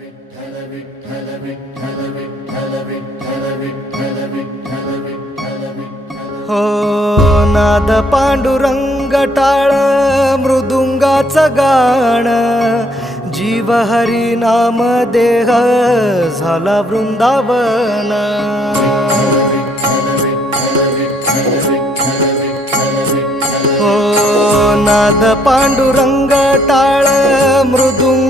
हो नाद पांडुरंग टाळ मृदुंगाच गाण जीवहरी नाम देह झाला वृंदावन हो नाद पांडुरंग टाळ मृदुंग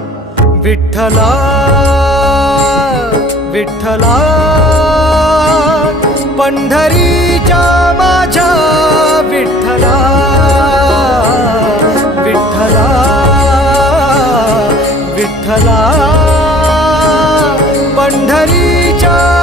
विठ्ठला विठ्ठला पण्ढरी माझा विठला विठ्ठला विठ्ठला विठ्ठला चा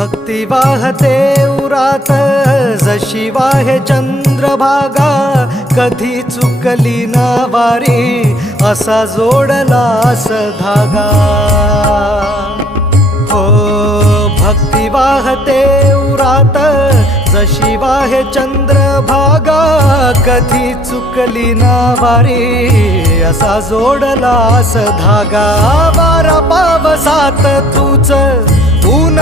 भक्ती वाहते उरात जशी हे चंद्रभागा कधी चुकली ना वारी असा जोडला धागा हो भक्ती वाहते उरात जशी हे चंद्रभागा कधी चुकली ना वारी असा जोडला धागा बारा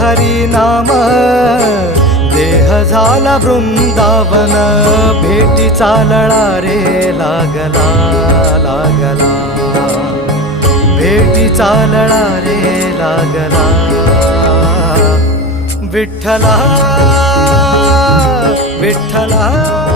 नाम देह झाला वृंदावन भेटी लळा रे लागला लागला भेटी लळा रे लागला विठ्ठला विठ्ठला